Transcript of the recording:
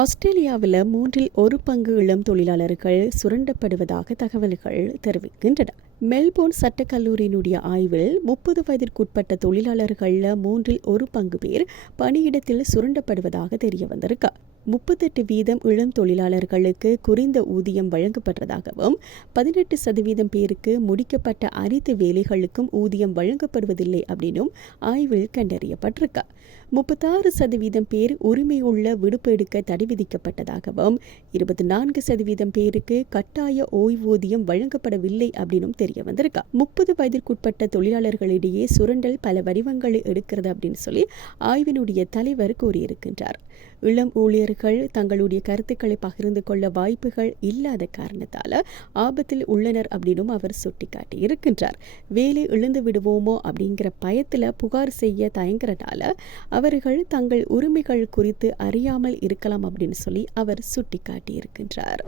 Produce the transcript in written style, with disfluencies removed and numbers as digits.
ஆஸ்திரேலியாவில் 1/3 இளம் தொழிலாளர்கள் சுரண்டப்படுவதாக தகவல்கள் தெரிவிக்கின்றன. மெல்போர்ன் சட்டக்கல்லூரியினுடைய ஆய்வில் 30 வயதிற்குட்பட்ட தொழிலாளர்களில் 1/3 பேர் பணியிடத்தில் சுரண்டப்படுவதாக தெரிய வந்திருக்கு. 38% இளம் தொழிலாளர்களுக்கு குறைந்த ஊதியம் வழங்கப்படுவதாகவும் 18% பேருக்கு முடிக்கப்பட்ட அனைத்து வேலைகளுக்கும் ஊதியம் வழங்கப்படுவதில்லை அப்படின்னும் ஆய்வில் கண்டறியப்பட்டிருக்கு. 36% பேர் உரிமையுள்ள விடுப்பு எடுக்க தடை விதிக்கப்பட்டதாகவும் 24% பேருக்கு கட்டாய ஓய்வூதியம் வழங்கப்படவில்லை அப்படின்னும் தெரிய வந்திருக்கு. 30 வயதிற்குட்பட்ட தொழிலாளர்களிடையே சுரண்டல் பல வடிவங்களை எடுக்கிறது அப்படின்னு சொல்லி ஆய்வினுடைய தலைவர் கூறியிருக்கின்றார். இளம் ஊழியர்கள் தங்களுடைய கருத்துக்களை பகிர்ந்து கொள்ள வாய்ப்புகள் இல்லாத காரணத்தால் ஆபத்தில் உள்ளனர் அப்படின்னும் அவர் சுட்டிக்காட்டி இருக்கின்றார். வேலை இழந்து விடுவோமோ அப்படிங்கிற பயத்தில் புகார் செய்ய தயங்குறதால அவர்கள் தங்கள் உரிமைகள் குறித்து அறியாமல் இருக்கலாம் அப்படின்னு சொல்லி அவர் சுட்டிக்காட்டி இருக்கின்றார்.